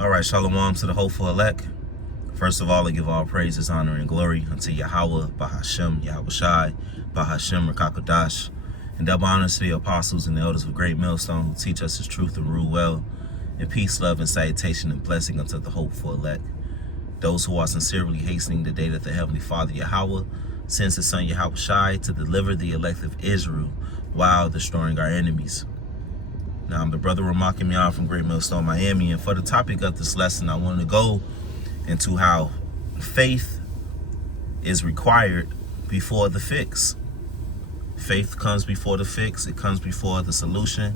All right, shalom to the hopeful elect. First of all, I give all praises, honor, and glory unto Yahweh, Bahashem, Yahweh Shai, Bahashem, Rakakodash, and double honors to the apostles and the elders of Great Millstone who teach us his truth and rule well, and peace, love, and salutation and blessing unto the hopeful elect. Those who are sincerely hastening the day that the Heavenly Father, Yahweh, sends his son Yahweh Shai to deliver the elect of Israel while destroying our enemies. Now, I'm the brother Ramaki Mian from Great Millstone, Miami, and for the topic of this lesson, I wanted to go into how faith is required before the fix. Faith comes before the fix. It comes before the solution.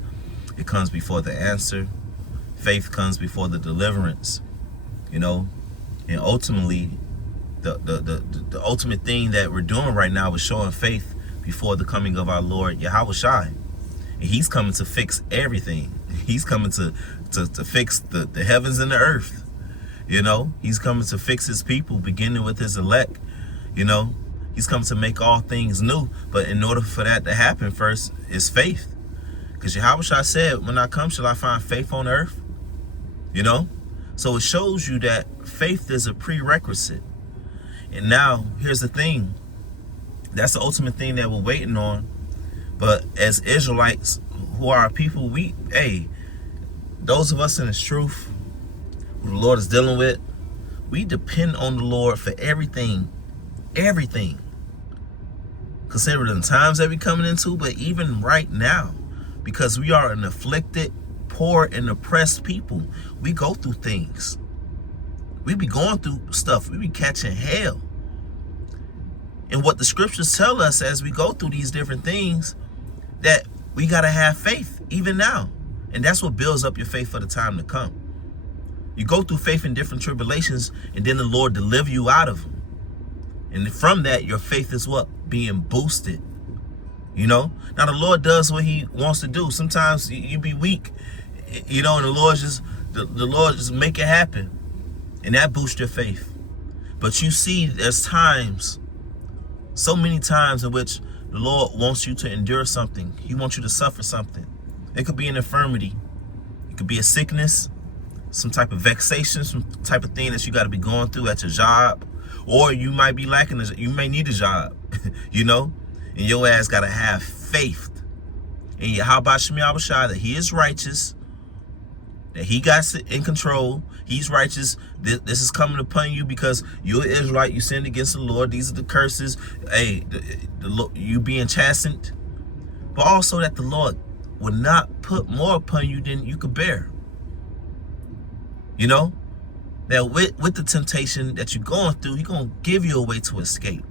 It comes before the answer. Faith comes before the deliverance, and ultimately, the ultimate thing that we're doing right now is showing faith before the coming of our Lord Yahweh Shai. And he's coming to fix everything. He's coming to fix the heavens and the earth. He's coming to fix his people, beginning with his elect. He's come to make all things new. But in order for that to happen, first is faith. Because Yahweh Shai said, when I come, shall I find faith on earth? So it shows you that faith is a prerequisite. And now, here's the thing. That's the ultimate thing that we're waiting on. But as Israelites, who are our people, those of us in this truth, who the Lord is dealing with, we depend on the Lord for everything. Everything. Considering the times that we're coming into, but even right now, because we are an afflicted, poor, and oppressed people, we go through things. We be going through stuff. We be catching hell. And what the scriptures tell us as we go through these different things, that we got to have faith even now. And that's what builds up your faith for the time to come. You go through faith in different tribulations, and then the Lord deliver you out of them. And from that, your faith is what? Being boosted. Now the Lord does what he wants to do. Sometimes you be weak, and the Lord just make it happen. And that boosts your faith. But you see, there's times, so many times in which the Lord wants you to endure something. He wants you to suffer something. It could be an infirmity. It could be a sickness, some type of vexation, some type of thing that you got to be going through at your job. Or you might be lacking, you may need a job, and your ass got to have faith in Yahweh Shai that he is righteous, that he got it in control. He's righteous. This is coming upon you because you're Israelite. You sinned against the Lord. These are the curses. You being chastened. But also that the Lord will not put more upon you than you could bear. That with the temptation that you're going through, he's going to give you a way to escape.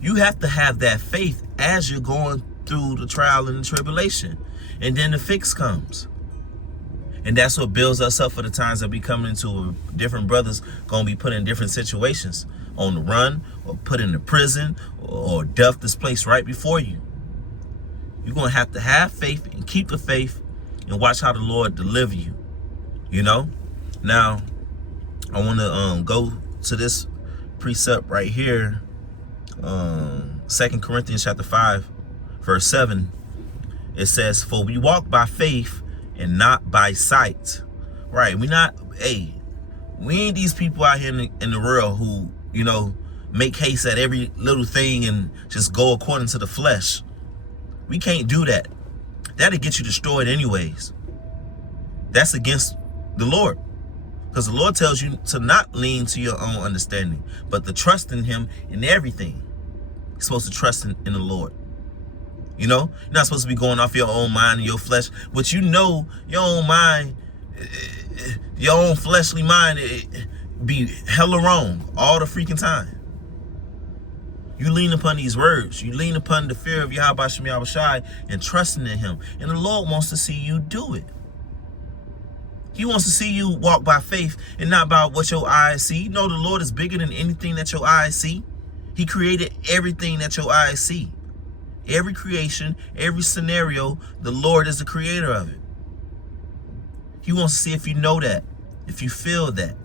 You have to have that faith as you're going through the trial and the tribulation. And then the fix comes. And that's what builds us up for the times that we come into. Different brothers going to be put in different situations, on the run, or put into prison, or death displaced right before you. You're going to have faith and keep the faith and watch how the Lord deliver you. Now, I want to go to this precept right here. 2 Corinthians chapter 5, verse 7. It says, for we walk by faith and not by sight. Right? We ain't these people out here in the world who, make haste at every little thing and just go according to the flesh. We can't do that. That'll get you destroyed anyways. That's against the Lord. Because the Lord tells you to not lean to your own understanding, but to trust in him in everything. You're supposed to trust in the Lord. You're not supposed to be going off your own mind and your flesh, but your own mind, your own fleshly mind, it be hella wrong all the freaking time. You lean upon these words. You lean upon the fear of Yahweh Shai and trusting in him. And the Lord wants to see you do it. He wants to see you walk by faith and not by what your eyes see. The Lord is bigger than anything that your eyes see. He created everything that your eyes see. Every creation, every scenario, the Lord is the creator of it. He wants to see if you know that, if you feel that.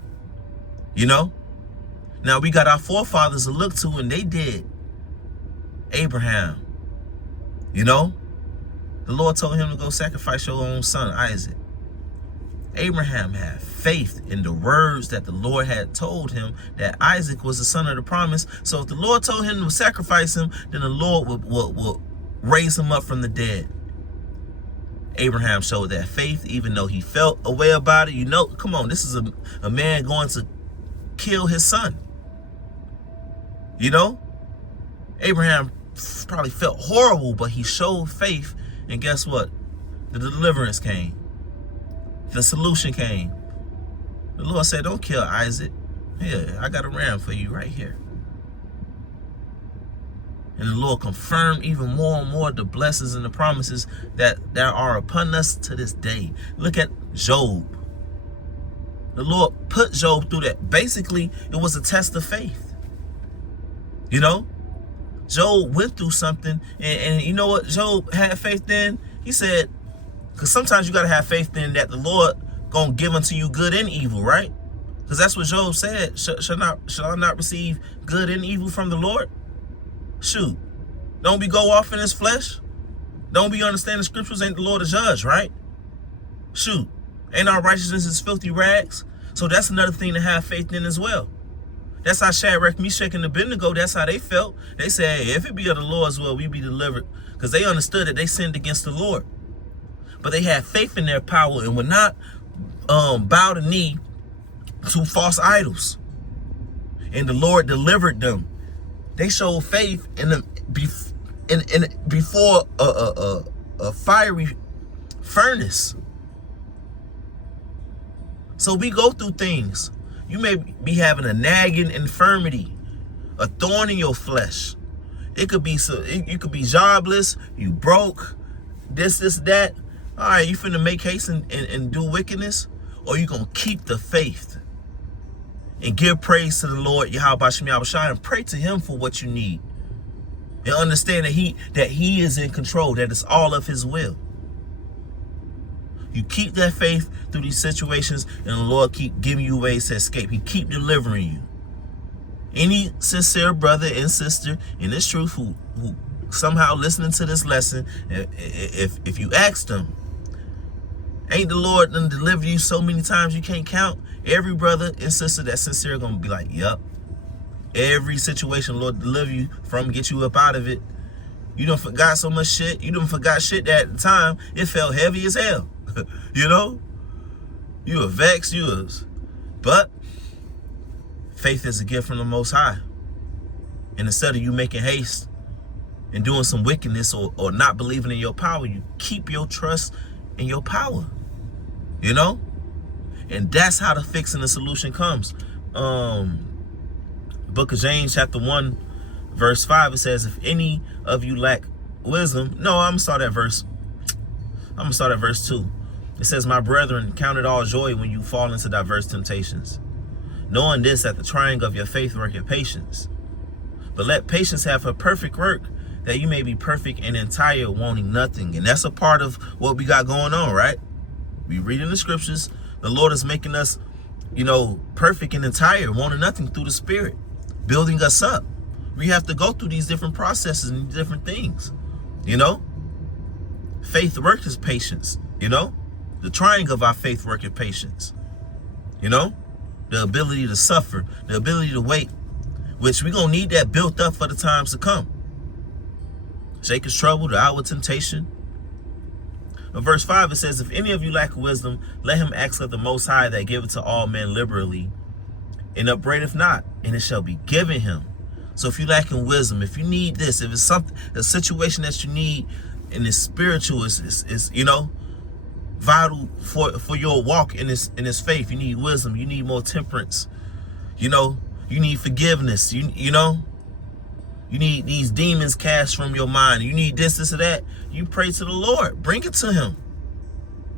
Now we got our forefathers to look to, and they did. Abraham. The Lord told him to go sacrifice your own son, Isaac. Abraham had faith in the words that the Lord had told him that Isaac was the son of the promise. So if the Lord told him to sacrifice him, then the Lord will raise him up from the dead. Abraham showed that faith, even though he felt a way about it. You know, come on, this is a man going to kill his son. You know, Abraham probably felt horrible, but he showed faith. And guess what? The deliverance came. The solution came. The Lord said, don't kill Isaac. Here, I got a ram for you right here. And the Lord confirmed even more and more the blessings and the promises that are upon us to this day. Look at Job. The Lord put Job through that. Basically, it was a test of faith. You know? Job went through something. And you know what Job had faith in? He said, because sometimes you got to have faith in that the Lord going to give unto you good and evil, right? Because that's what Job said. Shall I not receive good and evil from the Lord? Shoot. Don't be go off in his flesh. Don't be understanding the scriptures. Ain't the Lord a judge, right? Shoot. Ain't our righteousness is filthy rags? So that's another thing to have faith in as well. That's how Shadrach, Meshach, and Abednego, that's how they felt. They said, hey, if it be of the Lord's will, we be delivered. Because they understood that they sinned against the Lord. But they had faith in their power and would not bow the knee to false idols. And the Lord delivered them. They showed faith before a fiery furnace. So we go through things. You may be having a nagging infirmity, a thorn in your flesh. It could be you could be jobless, you broke, this, that. All right, you finna make haste and do wickedness, or you gonna keep the faith and give praise to the Lord, Yahweh Shem Yahweh Shai, and pray to him for what you need. And understand that he is in control, that it's all of his will. You keep that faith through these situations, and the Lord keep giving you ways to escape. He keep delivering you. Any sincere brother and sister in this truth who somehow listening to this lesson, if you ask them, ain't the Lord done delivered you so many times you can't count? Every brother and sister that's sincere gonna be like, yup. Every situation Lord deliver you from, get you up out of it. You done forgot so much shit. You done forgot shit that at the time it felt heavy as hell. You know? You were vexed, but faith is a gift from the Most High. And instead of you making haste and doing some wickedness or not believing in your power, you keep your trust in your power. You know? And that's how the fix and the solution comes. Book of James, chapter 1, verse 5, it says, if any of you lack wisdom, no, I'm gonna start at verse 2. It says, my brethren, count it all joy when you fall into diverse temptations, knowing this, that the trying of your faith worketh patience. But let patience have her perfect work, that you may be perfect and entire, wanting nothing. And that's a part of what we got going on, right? We read in the scriptures, the Lord is making us, perfect and entire, wanting nothing through the Spirit, building us up. We have to go through these different processes and different things, Faith work is patience, The trying of our faith work is patience, The ability to suffer, the ability to wait, which we're going to need that built up for the times to come. Jacob's trouble, the outward temptation. In verse 5, it says, if any of you lack wisdom, let him ask of the Most High, that giveth to all men liberally, and upbraideth not, and it shall be given him. So if you lacking wisdom, if you need this, if it's a situation that you need, and it's spiritual, is vital for your walk in this faith, you need wisdom, you need more temperance, you need forgiveness, you need these demons cast from your mind, you need this or that, you pray to the Lord, bring it to him.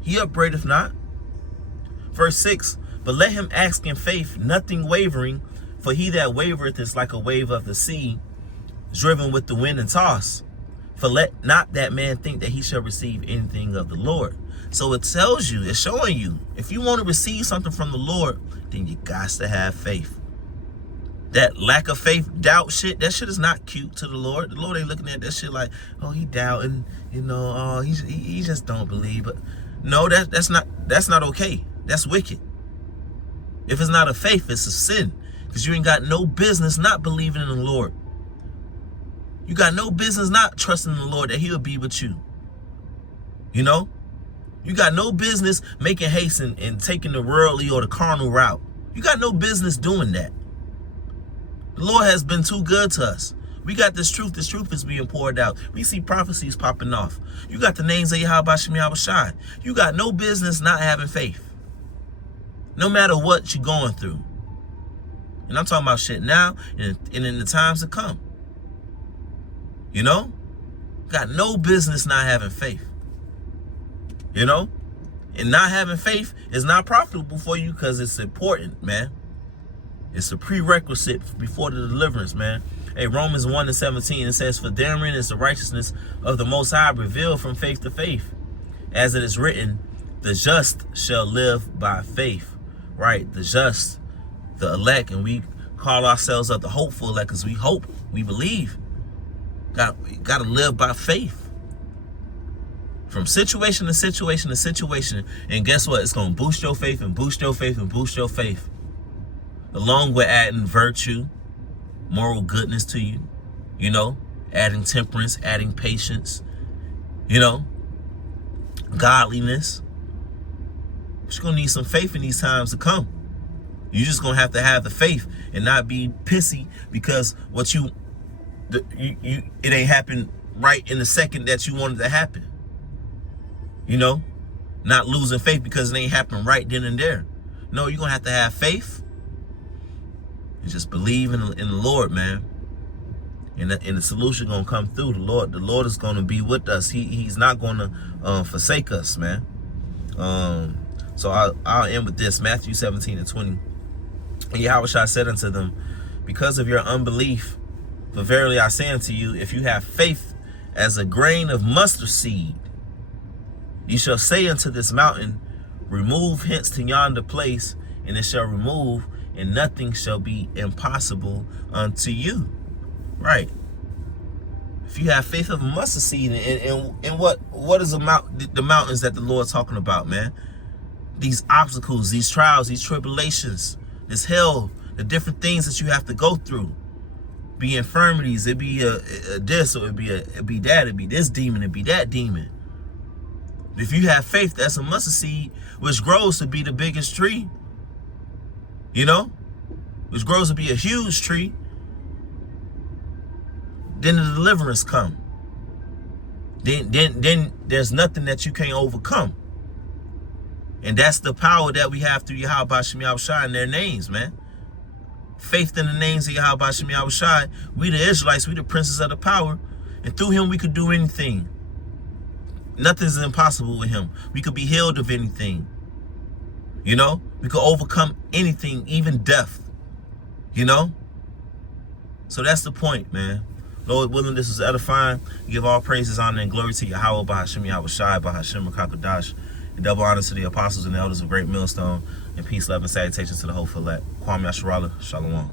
He upbraideth not. Verse 6, but let him ask in faith, nothing wavering, for he that wavereth is like a wave of the sea, driven with the wind and tossed. For let not that man think that he shall receive anything of the Lord. So it tells you, it's showing you, if you want to receive something from the Lord, then you got to have faith. That lack of faith, doubt shit, that shit is not cute to the Lord. The Lord ain't looking at that shit like, oh, he doubting, oh, he just don't believe. But no, that's not okay. That's wicked. If it's not a faith, it's a sin. Because you ain't got no business not believing in the Lord. You got no business not trusting in the Lord that he'll be with you. You know? You got no business making haste and taking the worldly or the carnal route. You got no business doing that. The Lord has been too good to us. We got this truth. This truth is being poured out. We see prophecies popping off. You got the names of Yahweh Shem Yahweh Shai. You got no business not having faith. No matter what you're going through. And I'm talking about shit now and in the times to come. You know? Got no business not having faith. You know? And not having faith is not profitable for you because it's important, man. It's a prerequisite before the deliverance, man. Hey, Romans 1:17, it says, "For therein is the righteousness of the Most High revealed from faith to faith. As it is written, the just shall live by faith." Right? The just, the elect, and we call ourselves up the hopeful elect because we hope, we believe. Got to live by faith. From situation to situation to situation. And guess what? It's going to boost your faith and boost your faith and boost your faith. Along with adding virtue, moral goodness to you, you know, adding temperance, adding patience, you know, godliness. But you're going to need some faith in these times to come. You're just going to have the faith and not be pissy because it ain't happened right in the second that you wanted to happen. You know, not losing faith because it ain't happening right then and there. No, you're going to have faith and just believe in the Lord, man. And the solution going to come through. The Lord is going to be with us. He's not going to forsake us, man. So I'll end with this. Matthew 17:20. And Yahweh Shai said unto them, because of your unbelief, for verily I say unto you, if you have faith as a grain of mustard seed, you shall say unto this mountain, remove hence to yonder place, and it shall remove, and nothing shall be impossible unto you. Right. If you have faith of a mustard seed, and what is the mountains that the Lord's talking about, man? These obstacles, these trials, these tribulations, this hell, the different things that you have to go through. Be infirmities, it'd be this, or it'd be that, it'd be this demon, it'd be that demon. If you have faith, that's a mustard seed, which grows to be the biggest tree, you know, which grows to be a huge tree. Then the deliverance come. Then there's nothing that you can't overcome. And that's the power that we have through Yahweh Shem Yahweh Shai and their names, man. Faith in the names of Yahweh Shem Yahweh Shai. We the Israelites, we the princes of the power. And through him we could do anything. Nothing's impossible with him. We could be healed of anything. You know? We could overcome anything, even death. You know? So that's the point, man. Lord willing, this is edifying. Give all praises, honor, and glory to Yahweh, Bahashem, Yahweh Shai, Bahashem, Rakakadash. And double honor to the apostles and the elders of Great Millstone. And peace, love, and salutations to the hopeful elect. Kwame Yasharala. Shalom.